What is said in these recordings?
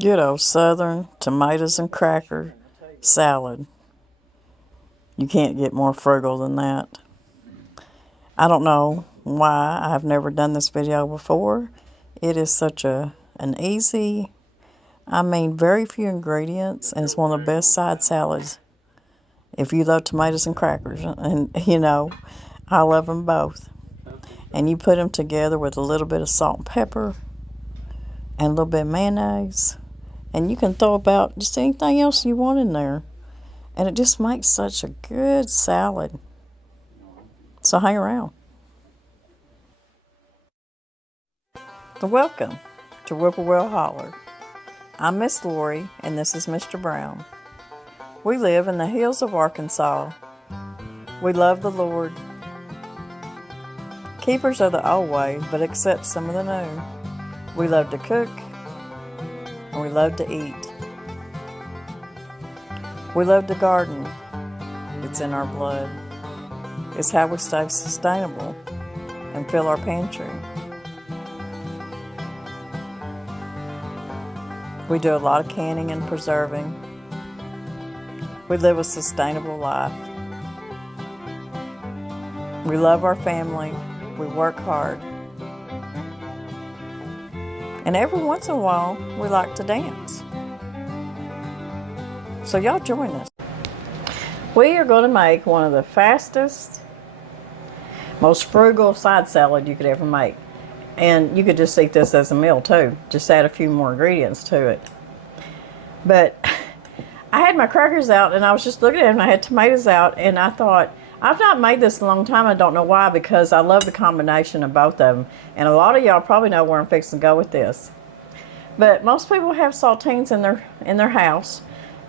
Good old southern tomatoes and cracker salad. You can't get more frugal than that. I don't know why I've never done this video before. It is such an easy, very few ingredients, and it's one of the best side salads if you love tomatoes and crackers. And I love them both. And you put them together with a little bit of salt and pepper and a little bit of mayonnaise. And you can throw about just anything else you want in there. And it just makes such a good salad. So hang around. Welcome to Whippoorwill Holler. I'm Miss Lori, and this is Mr. Brown. We live in the hills of Arkansas. We love the Lord. Keepers of the old way, but accept some of the new. We love to cook, and we love to eat. We love to garden. It's in our blood. It's how we stay sustainable and fill our pantry. We do a lot of canning and preserving. We live a sustainable life. We love our family. We work hard. And every once in a while, we like to dance. So y'all join us. We are going to make one of the fastest, most frugal side salad you could ever make. And you could just eat this as a meal too. Just add a few more ingredients to it. But I had my crackers out and I was just looking at them. I had tomatoes out and I thought, I've not made this in a long time. I don't know why, because I love the combination of both of them. And a lot of y'all probably know where I'm fixing to go with this. But most people have saltines in their house.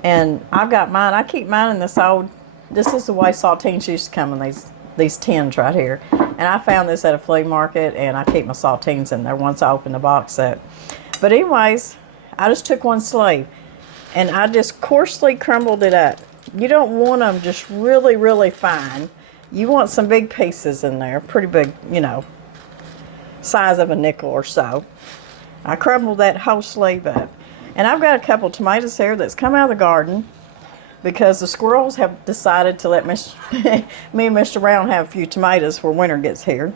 And I've got mine. I keep mine in this is the way saltines used to come in these tins right here. And I found this at a flea market, and I keep my saltines in there once I open the box up. But anyways, I just took one sleeve, and I just coarsely crumbled it up. You don't want them just really, really fine. You want some big pieces in there, pretty big, size of a nickel or so. I crumbled that whole sleeve up. And I've got a couple tomatoes here that's come out of the garden, because the squirrels have decided to let me and Mr. Brown have a few tomatoes before winter gets here.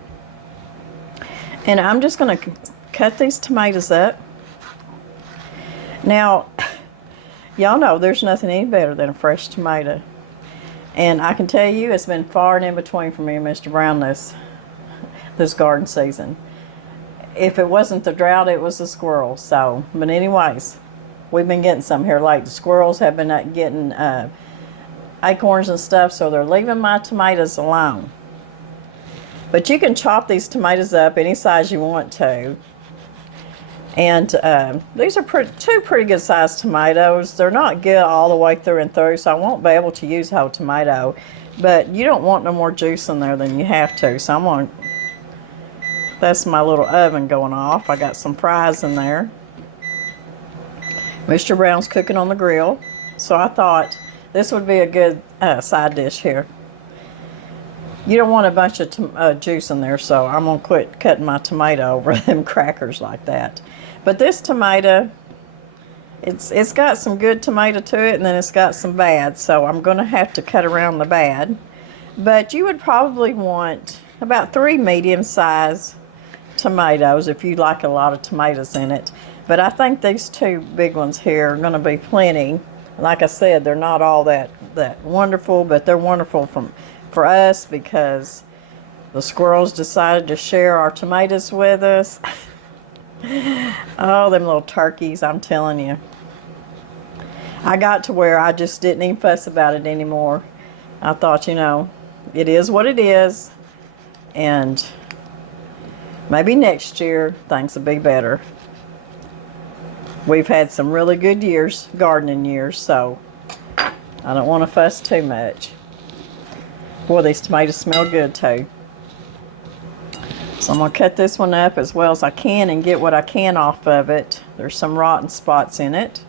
And I'm just going to cut these tomatoes up. Now, y'all know there's nothing any better than a fresh tomato. And I can tell you it's been far and in between for me and Mr. Brown this garden season. If it wasn't the drought, it was the squirrels. So, but anyways, we've been getting some here late. The squirrels have been getting acorns and stuff, so they're leaving my tomatoes alone. But you can chop these tomatoes up any size you want to. And these are two pretty good sized tomatoes. They're not good all the way through and through, so I won't be able to use whole tomato. But you don't want no more juice in there than you have to. So that's my little oven going off. I got some fries in there. Mr. Brown's cooking on the grill, so I thought this would be a good side dish here. You don't want a bunch of juice in there, so I'm going to quit cutting my tomato over them crackers like that. But this tomato, it's got some good tomato to it, and then it's got some bad, so I'm going to have to cut around the bad. But you would probably want about 3 medium-sized tomatoes if you like a lot of tomatoes in it. But I think these 2 big ones here are going to be plenty. Like I said, they're not all that wonderful, but they're wonderful for us because the squirrels decided to share our tomatoes with us. Oh, them little turkeys, I'm telling you. I got to where I just didn't even fuss about it anymore. I thought, it is what it is. And maybe next year things will be better. We've had some really good years, gardening years, so I don't want to fuss too much. Boy, these tomatoes smell good too. So I'm going to cut this one up as well as I can and get what I can off of it. There's some rotten spots in it.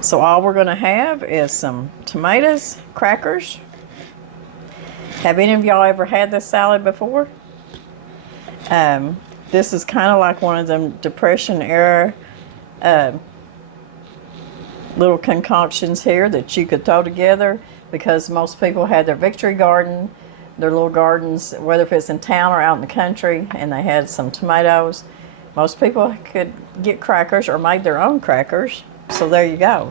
So all we're going to have is some tomatoes, crackers. Have any of y'all ever had this salad before? This is kind of like one of them Depression era little concoctions here that you could throw together, because most people had their victory garden, their little gardens, whether if it's in town or out in the country, and they had some tomatoes. Most people could get crackers or made their own crackers. So there you go.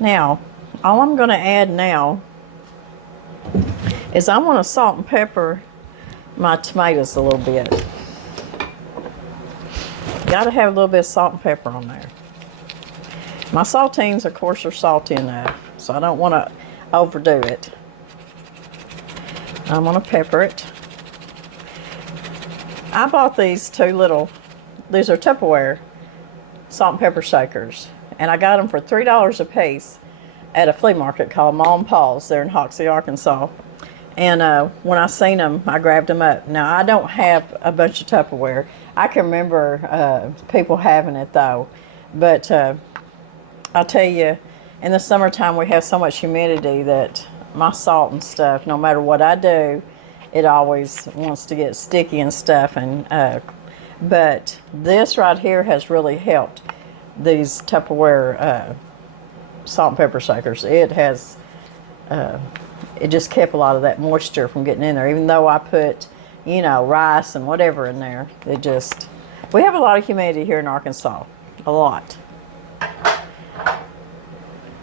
Now, all I'm going to add now is I want to salt and pepper my tomatoes a little bit. Got to have a little bit of salt and pepper on there. My saltines, of course, are salty enough, so I don't want to overdo it. I'm going to pepper it. I bought these these are Tupperware salt and pepper shakers, and I got them for $3 a piece at a flea market called Ma and Paul's there in Hoxie, Arkansas. And when I seen them, I grabbed them up. Now, I don't have a bunch of Tupperware. I can remember people having it, though. But I'll tell you, in the summertime, we have so much humidity that my salt and stuff, no matter what I do, it always wants to get sticky and stuff. But this right here has really helped these Tupperware salt and pepper shakers. It has... it just kept a lot of that moisture from getting in there. Even though I put, rice and whatever in there, we have a lot of humidity here in Arkansas. A lot.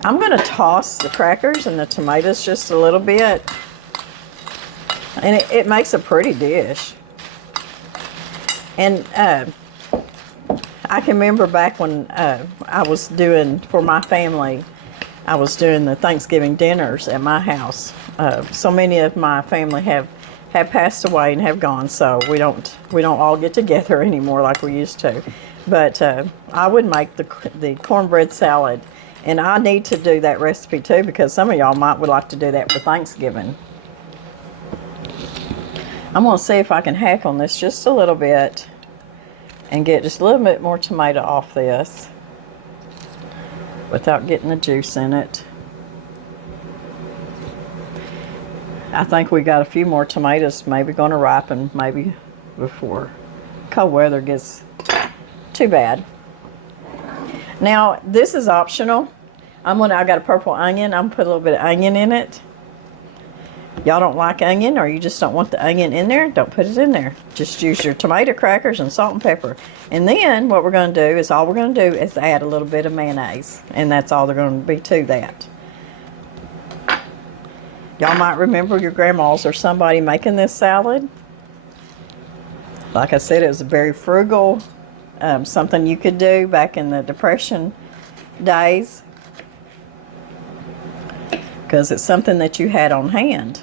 I'm going to toss the crackers and the tomatoes just a little bit. And it makes a pretty dish. And I can remember back when I was doing, for my family, I was doing the Thanksgiving dinners at my house. So many of my family have passed away and have gone, so we don't all get together anymore like we used to. But I would make the cornbread salad, and I need to do that recipe too, because some of y'all would like to do that for Thanksgiving. I'm going to see if I can hack on this just a little bit and get just a little bit more tomato off this without getting the juice in it. I think we got a few more tomatoes maybe going to ripen maybe before cold weather gets too bad. Now, this is optional. I got a purple onion. I'm going to put a little bit of onion in it. Y'all don't like onion, or you just don't want the onion in there, don't put it in there. Just use your tomato crackers and salt and pepper. And then what we're going to do is add a little bit of mayonnaise. And that's all they're going to be to that. Y'all might remember your grandmas or somebody making this salad. Like I said, it was very frugal. Something you could do back in the Depression days. Because it's something that you had on hand.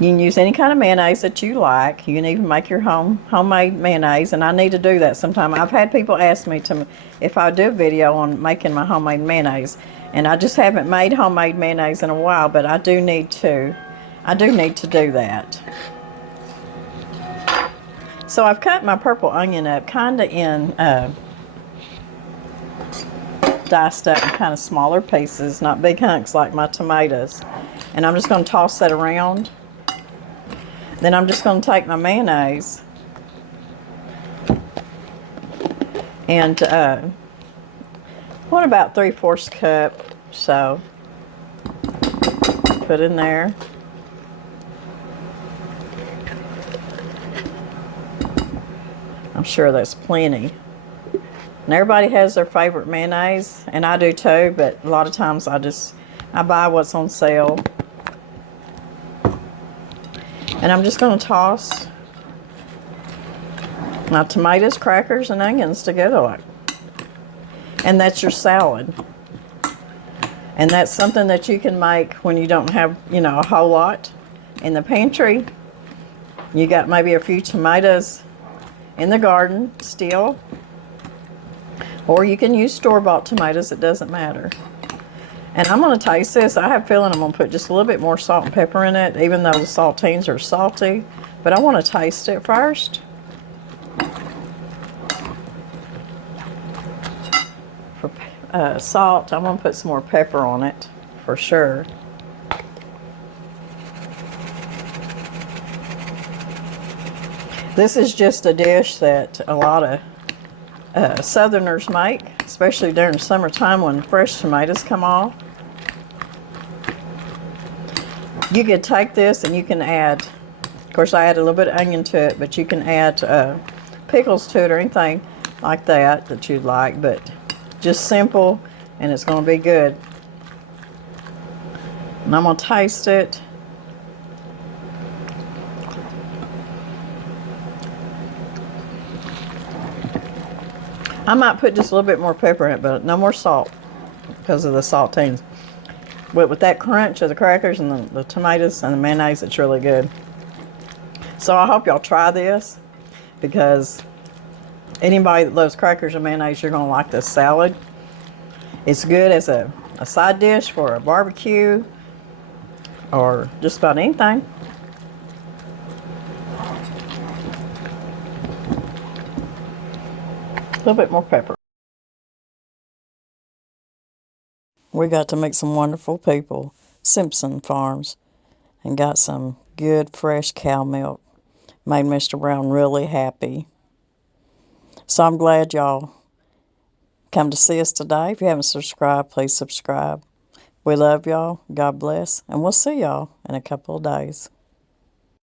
You can use any kind of mayonnaise that you like. You can even make your homemade mayonnaise, and I need to do that sometime. I've had people ask me if I do a video on making my homemade mayonnaise, and I just haven't made homemade mayonnaise in a while, but I do need to do that. So I've cut my purple onion up kind of in diced up in kind of smaller pieces, not big hunks like my tomatoes. And I'm just going to toss that around. Then I'm just going to take my mayonnaise and what about 3/4 cup, so put in there. I'm sure that's plenty. And everybody has their favorite mayonnaise, and I do too, but a lot of times I buy what's on sale. And I'm just going to toss my tomatoes, crackers, and onions together. And that's your salad. And that's something that you can make when you don't have, a whole lot in the pantry. You got maybe a few tomatoes in the garden still. Or you can use store-bought tomatoes, it doesn't matter. And I'm going to taste this. I have a feeling I'm going to put just a little bit more salt and pepper in it, even though the saltines are salty. But I want to taste it first. For salt, I'm going to put some more pepper on it, for sure. This is just a dish that a lot of Southerners make, especially during the summertime when fresh tomatoes come off. You could take this and you can add, of course I add a little bit of onion to it, but you can add pickles to it or anything like that you'd like, but just simple and it's going to be good. And I'm going to taste it. I might put just a little bit more pepper in it, but no more salt because of the saltines. But with that crunch of the crackers and the tomatoes and the mayonnaise, it's really good. So I hope y'all try this, because anybody that loves crackers and mayonnaise, you're going to like this salad. It's good as a side dish for a barbecue or just about anything. A little bit more pepper. We got to meet some wonderful people, Simpson Farms, and got some good fresh cow milk. Made Mr. Brown really happy. So I'm glad y'all come to see us today. If you haven't subscribed, please subscribe. We love y'all. God bless. And we'll see y'all in a couple of days.